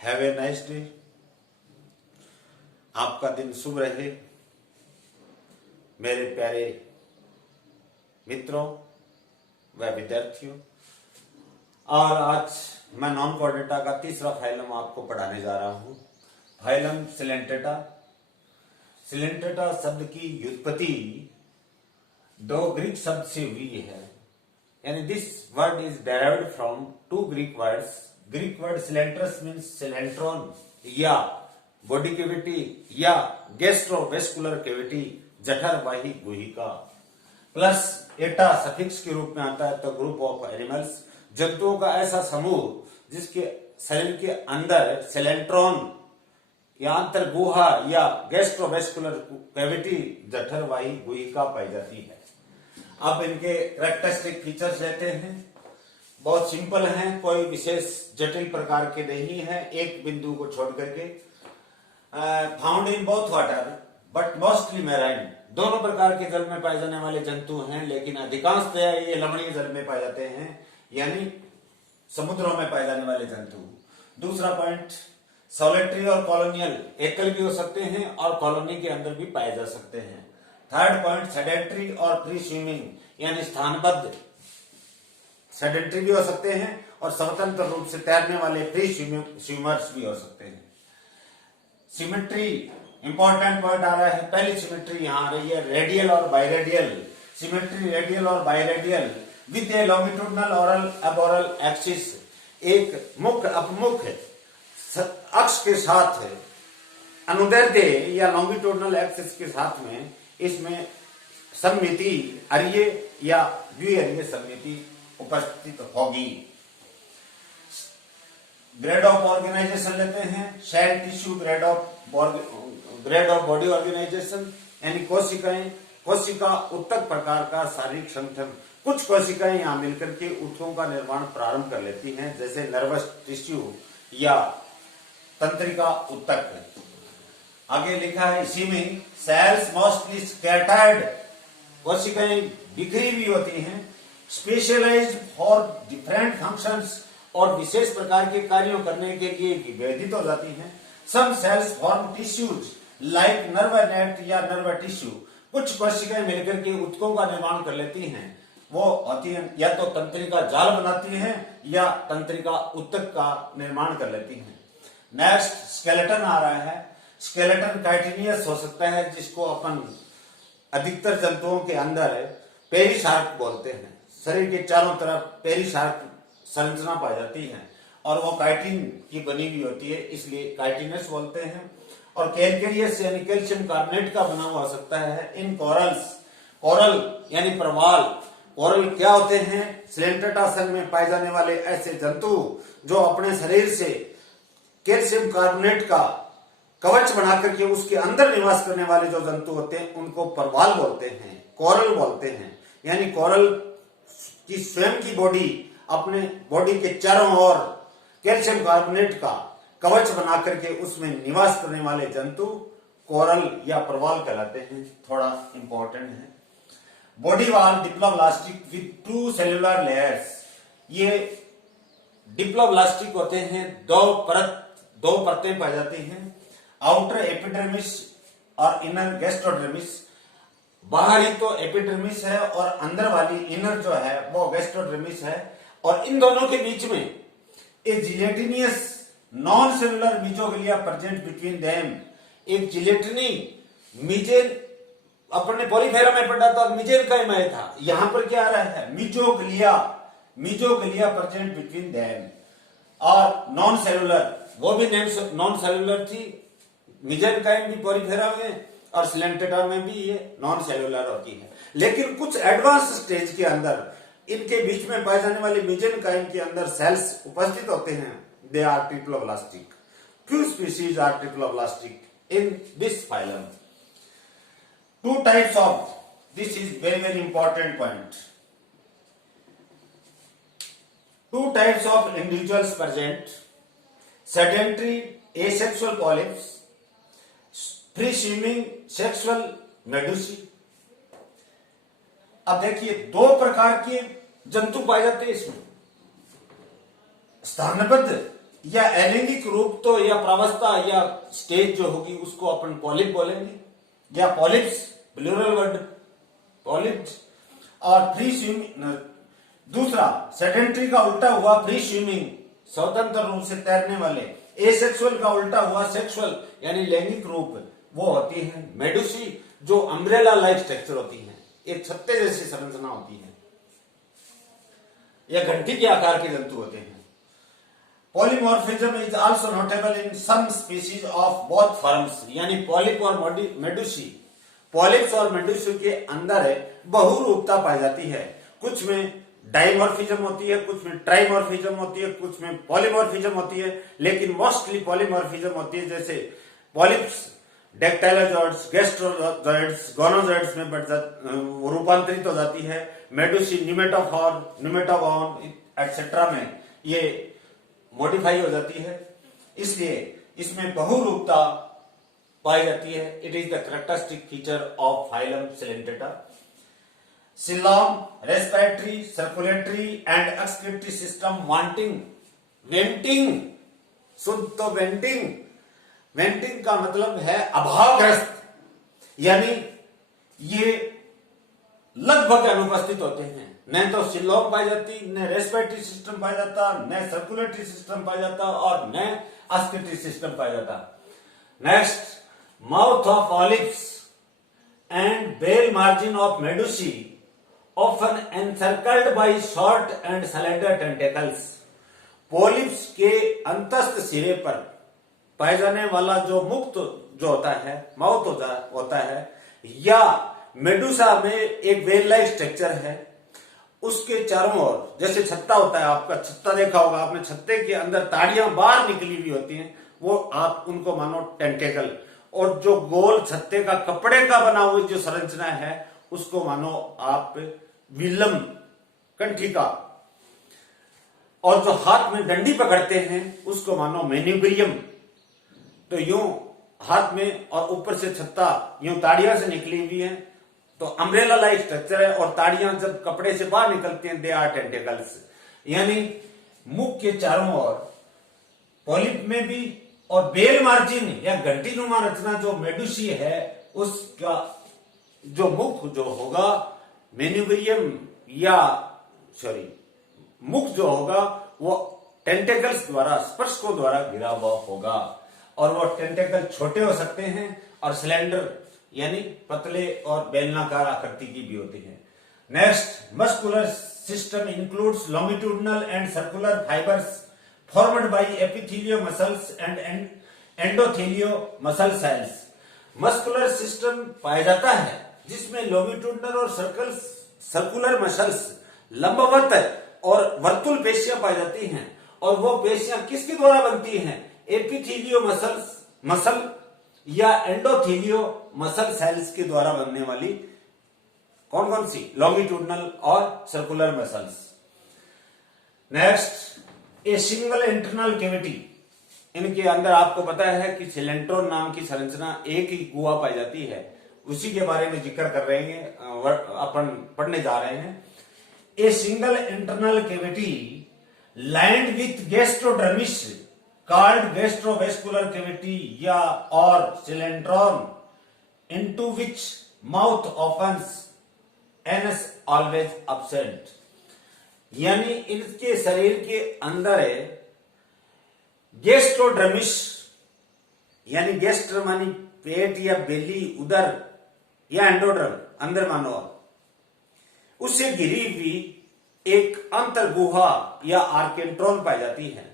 Have a nice day. आपका दिन शुभ रहे मेरे प्यारे मित्रों व विद्यार्थियों। और आज मैं नॉन कोऑर्डिनेटा का तीसरा फाइलम आपको पढ़ाने जा रहा हूं। Phylum Coelenterata. सिलेंटेटा शब्द की व्युत्पत्ति दो ग्रीक शब्द से हुई है, यानी this word is derived from two Greek words. Greek word coelenterus means coelenteron या बॉडी कैविटी या गैस्ट्रोवेस्कुलर कैविटी जठरवाही गुहिका, प्लस एटा सफिक्स के रूप में आता है तो ग्रुप ऑफ एनिमल्स, जंतुओं का ऐसा समूह जिसके शरीर के अंदर सिलेंट्रॉन या अंतर्गुहा या गैस्ट्रोवेस्कुलर कैविटी जठरवाही गुहिका पाई जाती है। अब इनके कैरेक्टरिस्टिक फीचर्स लेते हैं। बहुत सिंपल हैं, कोई विशेष जटिल प्रकार के नहीं है, एक बिंदु को छोड़ करके। Found in both water but mostly marine. दोनों प्रकार के जल में पाए जाने वाले जंतु हैं, लेकिन अधिकांशतः ये लवणीय जल में पाए जाते हैं, यानी समुद्रों में पाए जाने वाले जंतु। दूसरा पॉइंट, सोलिटरी और कॉलोनियल, एकल भी हो सकते हैं और कॉलोनी के अंदर भी पाए जा सकते हैं। थर्ड पॉइंट, सेडेंट्री और फ्री स्विमिंग, यानी स्थानबद्ध सेडेंट्री भी हो सकते हैं और स्वतंत्र रूप से तैरने वाले फ्री स्विमर्स भी हो सकते हैं। सिमेट्री, इंपॉर्टेंट पॉइंट आ रहा है। पहली सिमेट्री यहां आ रही है, रेडियल और बायरेडियल। सिमेट्री रेडियल और बायरेडियल विद ए लॉन्गिट्यूडनल और एबोरल एक्सिस। एक मुख्य अपमुख अक्ष के साथ अनुदैर्ध्य या लॉन्गिट्यूडनल एक्सिस के साथ में इसमें सममिति अरीय या द्विअरीय सममिति उपस्थित होगी। ग्रेड ऑफ ऑर्गेनाइजेशन लेते हैं। Cell tissue grade of body organisation, यानी कोशिका उत्तक प्रकार का शारीरिक संगठन। कुछ कोशिकाएं यहां मिलकर के ऊतकों का निर्माण प्रारंभ कर लेती हैं, जैसे नर्वस टिश्यू या तंत्रिका उत्तक। आगे लिखा है इसी में, सेल्स मोस्टली स्कैटर्ड, कोशिकाएं बिखरी हुई होती हैं, स्पेशलाइज्ड फॉर डिफरेंट फंक्शंस, और विशेष प्रकार के कार्यों करने के लिए विभेदित हो जाती हैं। Some cells form tissues like nerve net या नर्व टिश्यू। कुछ कोशिकाएं मिलकर के ऊतकों का निर्माण कर लेती हैं, वो होती हैं या तो तंत्रिका जाल बनाती हैं या तंत्रिका उत्तक का निर्माण कर लेती हैं। नेक्स्ट स्केलेटन आ रहा है। स्केलेटन काइटिनियस हो सकता है, जिसको अपन अधिकतर जंतुओं के अंदर पेरिशार्क बोलते हैं। शरीर के चारों तरफ पेरिशार्क संरचना पाई जाती है और वो काइटिन की बनी हुई होती है, इसलिए काइटिनस बोलते हैं। और कैलकेरियस यानी कैल्शियम कार्बोनेट का बना हुआ हो सकता है। इन कोरल्स, कोरल यानी प्रवाल। कोरल क्या होते हैं? सिलेंटेटा संघ में पाए जाने वाले ऐसे जंतु जो अपने शरीर से कैल्शियम कार्बोनेट का कवच बना करके उसके अंदर निवास करने वाले जो जंतु होते हैं उनको परवाल बोलते हैं, कोरल बोलते हैं। यानी कोरल की स्वयं की बॉडी, अपने बॉडी के चारों ओर कैल्शियम कार्बोनेट का कवच बना करके उसमें निवास करने वाले जंतु कोरल या परवाल कहलाते हैं। थोड़ा इंपॉर्टेंट है। Body wall diploblastic with two cellular layers. ये डिप्लोब्लास्टिक होते हैं, दो परतें पाई जाती हैं। आउटर एपिडर्मिस और इनर गैस्ट्रोडर्मिस। बाहरी तो एपिडर्मिस है और अंदर वाली इनर जो है वो गैस्ट्रोडर्मिस है, और इन दोनों के बीच में एक gelatinous non cellular mesoglea present between them. एक जिलेटिनी मीजेन, अपने पॉलीफेरा में पढ़ा था, मीजेन का मय था। यहां पर क्या आ रहा है? Mesoglea present between them. और नॉन सेलुलर, वो भी नॉन सेलुलर थी। मिजेन काइम भी पॉलीफेरा में और सिलेंटेटा में भी ये नॉन सेलुलर होती है। लेकिन कुछ एडवांस स्टेज के अंदर इनके बीच में पाए जाने वाले मिजेन काइम के अंदर सेल्स उपस्थित होते हैं। They are triploblastic. Few species are triploblastic in this phylum. Two types of, this is very important point. Two types of individuals present: sedentary asexual polyps, free swimming sexual medusae. अब देखिए, दो प्रकार के जंतु पाए जाते हैं इसमें। स्थानबद्ध या अलैंगिक रूप तो या प्रावस्था या स्टेज जो होगी उसको अपन पॉलिप बोलेंगे या पॉलिप्स, प्लूरल वर्ड पॉलिप्स। और फ्री स्विमिंग, दूसरा सेडेंटरी का उल्टा हुआ फ्री स्विमिंग, स्वतंत्र रूप से तैरने वाले। एसेक्सुअल का उल्टा हुआ सेक्सुअल यानी लैंगिक रूप, वो होती है मेडुसी, जो अम्ब्रेला लाइक स्ट्रक्चर होती है, एक छत्ते जैसी संरचना होती है या घंटी के आकार के जंतु होते हैं। Polymorphism is also notable in some species of both forms, यानी पॉलिप और मेडुसी, पॉलिप्स और मेडुसी के अंदर बहुरूपता पाई जाती है। कुछ में डाइमॉर्फिज्म होती है, कुछ में ट्राइमॉर्फिज्म होती है, कुछ में पॉलीमॉर्फिज्म होती है, लेकिन मोस्टली पॉलीमॉर्फिज्म होती है। जैसे पॉलिप्स डेक्टाइलोजॉइड्स, गैस्ट्रोजॉइड्स, गोनोजॉइड्स में रूपांतरित हो जाती है। मेडुसी न्यूमेटोफॉर्म, न्यूमेटोगॉन एक्सेट्रा में ये मॉडिफाई हो जाती है, इसलिए इसमें बहुरूपता पाई जाती है। It is the characteristic feature of phylum coelenterata. Coelom respiratory, circulatory and excretory system wanting, venting, शुद्ध तो वेंटिंग, वेंटिंग का मतलब है अभावग्रस्त, यानी ये लगभग अनुपस्थित होते हैं। न तो सिलोम पाई जाती, न रेस्पिरेटरी सिस्टम पाया जाता, न सर्कुलेटरी सिस्टम पाया जाता और न एक्सक्रीटरी सिस्टम पाया जाता। Next, mouth of polyps and bell margin of medusae often encircled by short and slender tentacles। Polyps के अंतस्थ सिरे पर पाए जाने वाला जो मुक्त जो होता है, माउथ होता है, या मेडुसा में एक वेल लाइक स्ट्रक्चर है, उसके चारों ओर जैसे छत्ता होता है, आपका छत्ता देखा होगा आपने, छत्ते के अंदर ताड़ियां बाहर निकली हुई होती हैं, वो आप उनको मानो टेंटेकल। और जो गोल छत्ते का कपड़े का बना हुई जो संरचना है उसको मानो आप विलम, कंठिका। और जो हाथ में डंडी पकड़ते हैं उसको मानो मेन्यूब्रियम। तो यूं हाथ में और ऊपर से छत्ता यूं ताड़ियां से निकली हुई है, तो अम्ब्रेला लाइक स्ट्रक्चर है। और ताड़ियां जब कपड़े से बाहर निकलती हैं, दे आर टेंटेकल्स, यानी मुख के चारों ओर पॉलिप में भी। और बेल मार्जिन या घंटी नुमा रचना जो मेडुसी है, उसका जो मुख जो होगा मेन्यूब्रियम या मुख जो होगा वो टेंटेकल्स द्वारा, स्पर्शकों द्वारा घिरा हुआ होगा। और वो टेंटेकल छोटे हो सकते हैं और सिलेंडर यानी पतले और बेलनाकार आकृति की भी होती है। Next, muscular system includes longitudinal and circular fibres formed by epithelial muscles and endothelial muscle cells। Muscular system पाया जाता है जिसमें लॉन्गिट्यूडनल और सर्कुलर मसल्स, लंबवत और वर्तुल पेशियां पाई जाती हैं। और वो पेशियां किसके द्वारा बनती हैं? एपिथेलियो मसल या एंडोथेलियो मसल सेल्स के द्वारा बनने वाली कौन कौन सी? लॉन्गिट्यूडनल और circular muscles. Next, a single internal cavity, इनके अंदर आपको पता है कि सिलेंट्रोन नाम की संरचना, एक ही गुहा पाई जाती है, उसी के बारे में जिक्र कर रहे हैं, अपन पढ़ने जा रहे हैं। A single internal cavity lined with gastrodermis called gastrovascular cavity या और सिलेंट्रॉन इनटू विच mouth opens, anus always absent, यानी इनके शरीर के अंदर है गैस्ट्रोडर्मिस, यानी गैस्ट्र मानी पेट या बेली, उदर या एंडोड्रम अंदर मानो, उससे घिरी हुई एक अंतर गुहा या आर्केंट्रोन पाई जाती है।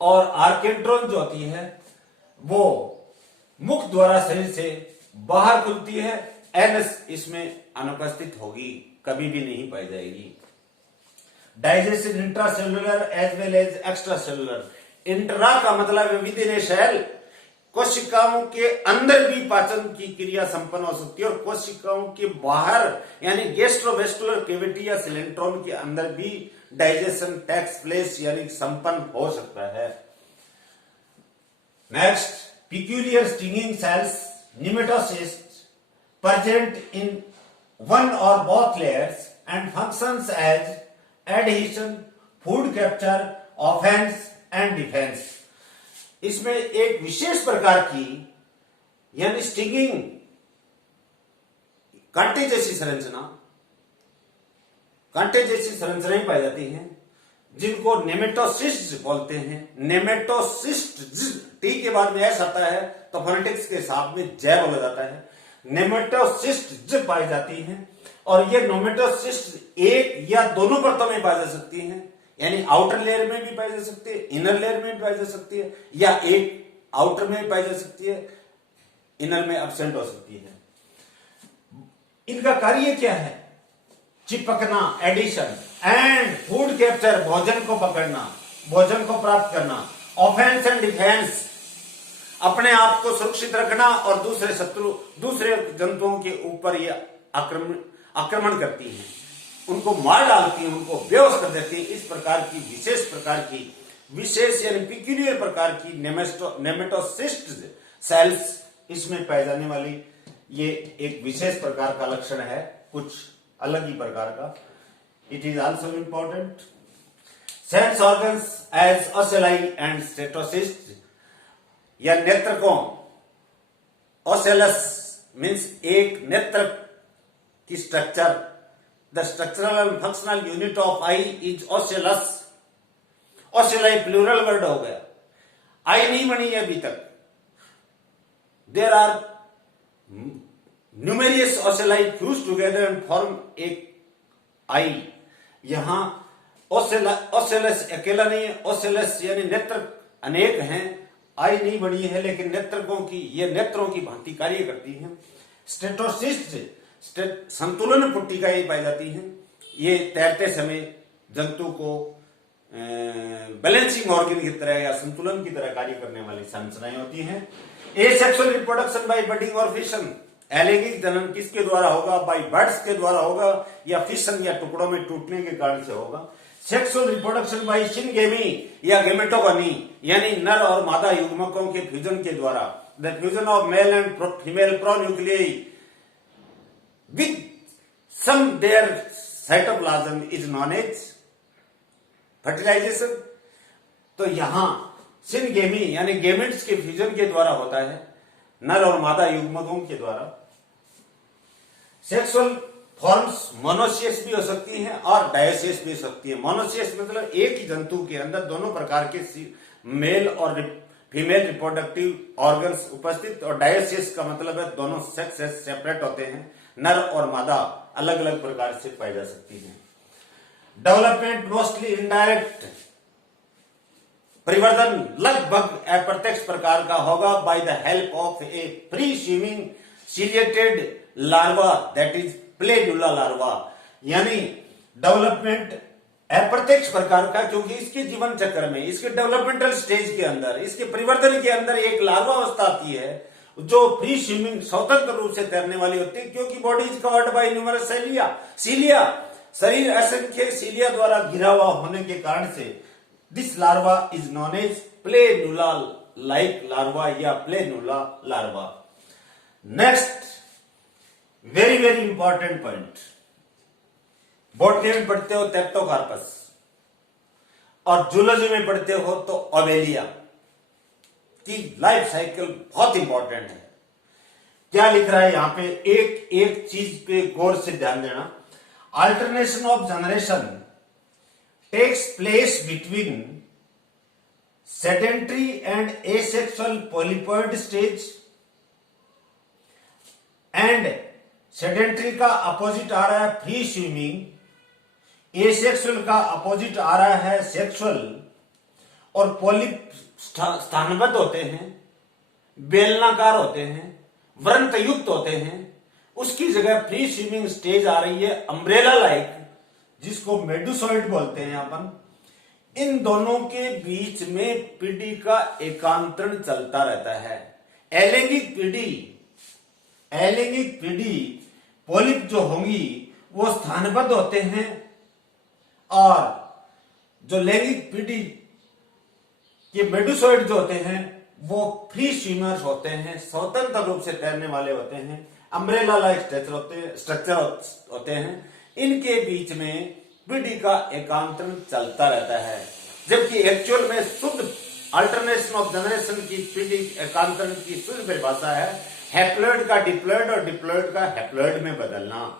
और आर्केंट्रोन जो होती है वो मुख द्वारा शरीर से बाहर खुलती है, एनस इसमें अनुपस्थित होगी, कभी भी नहीं पाई जाएगी। Digestion intracellular as well as extra cellular, intra का मतलब विदिन ए सेल, कोशिकाओं के अंदर भी पाचन की क्रिया संपन्न हो सकती है और कोशिकाओं के बाहर यानी गैस्ट्रोवेस्कुलर कैविटी या सिलेंट्रोन के अंदर भी डाइजेशन टेक्स प्लेस यानी संपन्न हो सकता है। Next, peculiar stinging cells, nematocysts present in one or both layers and functions as adhesion, food capture, offense and defense। इसमें एक विशेष प्रकार की यानी स्टिंगिंग कांटे जैसी संरचनाएं पाई जाती हैं, जिनको नेमेटोसिस्ट बोलते हैं। नेमेटोसिस्ट, टी के बाद में एस आता है तो फोनेटिक्स के हिसाब में जय बोला जाता है। नेमेटोसिस्ट पाई जाती हैं, और ये नेमेटोसिस्ट एक या दोनों परतों में पाई जा सकती हैं, यानी आउटर लेयर में भी पाई जा सकती है, इनर लेयर में भी पाई जा सकती है, या एक आउटर में भी पाई जा सकती है, इनर में एब्सेंट हो सकती है। इनका कार्य क्या है? चिपकना, एडिशन एंड फूड कैप्चर, भोजन को पकड़ना, भोजन को प्राप्त करना। ऑफेंस एंड डिफेंस, अपने आप को सुरक्षित रखना और दूसरे जंतुओं के ऊपर ये आक्रमण करती हैं, उनको मार डालती हैं, उनको बेहोश कर देती हैं। इस प्रकार की विशेष यानी पिक्यूलियर प्रकार की नेमेटोसिस्ट सेल्स इसमें पाए जाने वाली ये एक विशेष प्रकार का लक्षण है, कुछ अलग ही प्रकार का। It is also important sense organs as ocelli and statocyst, या नेत्रकों। ओसेलस मीन्स एक नेत्र की structure. The structural and functional unit of eye is ocellus. Ocelli plural word हो गया, आई नहीं बनी है अभी तक। There are numerous ocelli fused together and form एक आई। यहां ओसेलस अकेला नहीं है, ओसेलस यानी नेत्र अनेक हैं, आई नहीं बनी है, लेकिन ये नेत्रों की भांति कार्य करती हैं। स्टेटोसिस्ट संतुलन पुट्टिका ये पाई जाती हैं, ये तैरते समय जंतु को बैलेंसिंग ऑर्गन की तरह या संतुलन की तरह कार्य करने वाली संरचनाएं होती हैं। एसेक्सुअल रिप्रोडक्शन बाय बडिंग और फिशन, अलैंगिक जनन किसके द्वारा होगा? बाय बर्ड्स के द्वारा होगा, या फिशन या टुकड़ों में टूटने के कारण से होगा। सेक्सुअल रिप्रोडक्शन बाय सिनगेमी या गेमेटोगनी, यानी नर और मादा युग्मकों के फ्यूजन के द्वारा। The fusion of male and female pronuclei with some their cytoplasm is known as fertilisation. तो यहां सिनगेमी यानी गेमेट्स के फ्यूजन के द्वारा होता है, नर और मादा युग्मकों के द्वारा। सेक्सुअल फॉर्म्स मोनोसियस भी हो सकती हैं और डायोसियस भी हो सकती है। मोनोसियस मतलब एक ही जंतु के अंदर दोनों प्रकार के मेल और फीमेल रिप्रोडक्टिव ऑर्गन्स उपस्थित, और डायोसियस का मतलब है दोनों सेक्सेस सेपरेट होते हैं, नर और मादा अलग अलग प्रकार से पाई जा सकती है। डेवलपमेंट मोस्टली इनडायरेक्ट, परिवर्तन लगभग अप्रत्यक्ष प्रकार का होगा by the help of A free swimming ciliated larva that is planula larva. यानी डेवलपमेंट अप्रत्यक्ष प्रकार का, क्योंकि इसके जीवन चक्र में, इसके डेवलपमेंटल स्टेज के अंदर, इसके परिवर्तन के अंदर एक लार्वा अवस्था आती है जो फ्री स्विमिंग स्वतंत्र रूप से तैरने वाली होती है, क्योंकि body is covered by numerous cilia, शरीर असंख्य सीलिया द्वारा घिरा हुआ होने के कारण से this larva is known as planula like larva या planula larva. Next very very important point, botany में पढ़ते हो टेप्टोकार्पस और जूलॉजी में पढ़ते हो तो ओबेलिया की लाइफ साइकिल बहुत इंपॉर्टेंट है। क्या लिख रहा है यहां पे, एक एक चीज पे गौर से ध्यान देना। Alternation of generation takes place between sedentary and asexual polypoid stage, and sedentary का अपोजिट आ रहा है फ्री स्विमिंग, एसेक्सुअल का अपोजिट आ रहा है सेक्सुअल, और पोलिप स्थानबद्ध होते हैं, बेलनाकार होते हैं, व्रंत युक्त होते हैं। उसकी जगह फ्री स्विमिंग स्टेज आ रही है अम्ब्रेला लाइक, जिसको मेडुसॉइड बोलते हैं अपन। इन दोनों के बीच में पीढ़ी का एकांतरण चलता रहता है। अलैंगिक पीढ़ी पोलिप जो होंगी वो स्थानबद्ध होते हैं, और जो लैंगिक पीढ़ी के मेडुसॉइड जो होते हैं वो फ्री स्विमर्स होते हैं, स्वतंत्र रूप से तैरने वाले होते हैं, अम्ब्रेला लाइक स्ट्रक्चर होते हैं। इनके बीच में पीढ़ी का एकांतरण चलता रहता है, जबकि एक्चुअल में शुद्ध अल्टरनेशन ऑफ जनरेशन की पीढ़ी एकांतरण की शुद्ध परिभाषा है हैप्लॉइड का डिप्लॉइड और डिप्लॉइड का हैप्लॉइड में बदलना।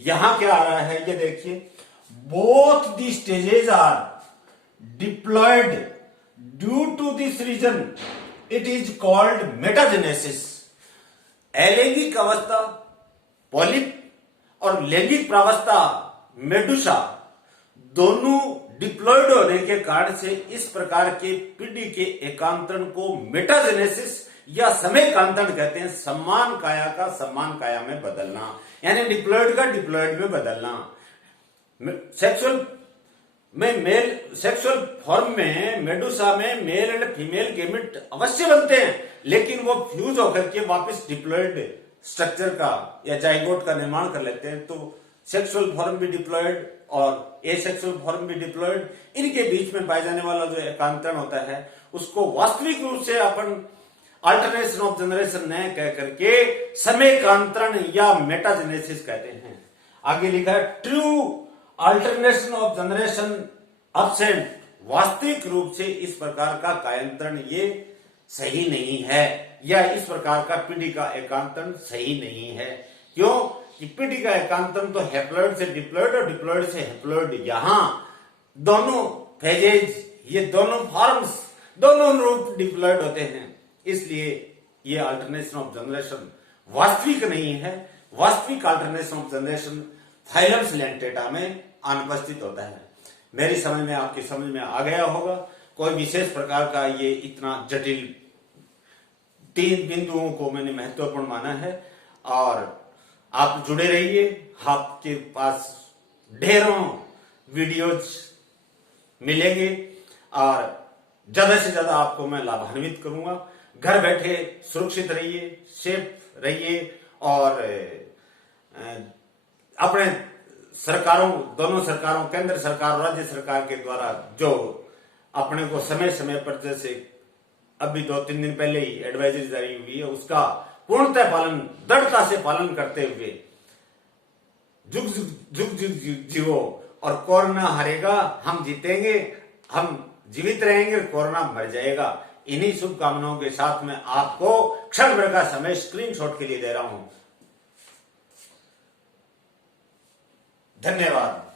यहां क्या आ रहा है ये देखिए, both the stages are diploid due to this reason it is called metagenesis. अलैंगिक अवस्था पॉलिप और लैंगिक प्रावस्था मेडुसा दोनों डिप्लॉइड होने के कारण से इस प्रकार के पीढ़ी के एकांतरण को मेटाजेनेसिस या समयकांतरण कहते हैं। समान काया का समान काया में बदलना, यानी डिप्लॉइड का डिप्लॉइड में बदलना। सेक्सुअल फॉर्म में मेडुसा में मेल एंड फीमेल गेमेट अवश्य बनते हैं, लेकिन वो फ्यूज होकर के वापस डिप्लॉइड स्ट्रक्चर का या जाइगोट का निर्माण कर लेते हैं। तो सेक्सुअल फॉर्म भी डिप्लॉइड और एसेक्सुअल फॉर्म भी डिप्लॉइड, इनके बीच में पाए जाने वाला जो एकांतरण होता है उसको वास्तविक रूप से अपन अल्टरनेशन ऑफ जनरेशन न कह करके समयकांतरण या मेटाजेनेसिस कहते हैं। आगे लिखा है true alternation of generation absent, वास्तविक रूप से इस प्रकार का कायांतरण ये सही नहीं है या इस प्रकार का पीढ़ी का एकांतरण सही नहीं है। क्यों कि पीढ़ी का एकांतरण तो हैप्लॉइड से डिप्लॉइड और डिप्लॉइड से हैप्लॉइड, यहां दोनों फेजेज ये दोनों फॉर्म्स दोनों रूप डिप्लॉइड होते हैं, इसलिए ये अल्टरनेशन ऑफ जनरेशन वास्तविक नहीं है। वास्तविक alternation of generation phylum Coelenterata में अनुपस्थित होता है। मेरी समझ में आपकी समझ में आ गया होगा। कोई विशेष प्रकार का ये इतना जटिल 3 बिंदुओं को मैंने महत्वपूर्ण माना है और आप जुड़े रहिए। आपके पास ढेरों वीडियोज मिलेंगे और ज्यादा से ज्यादा आपको मैं लाभान्वित करूंगा। घर बैठे सुरक्षित रहिए, सेफ रहिए और अपने सरकारों, दोनों सरकारों, केंद्र सरकार और राज्य सरकार के द्वारा जो अपने को समय समय पर, जैसे अभी 2-3 दिन पहले ही एडवाइजरी जारी हुई है, उसका पूर्णतः पालन, दृढ़ता से पालन करते हुए जुग जुग जीवो और कोरोना हारेगा, हम जीतेंगे, हम जीवित रहेंगे, कोरोना मर जाएगा। इन्हीं शुभकामनाओं के साथ में आपको क्षण भर का समय स्क्रीनशॉट के लिए दे रहा हूं। धन्यवाद।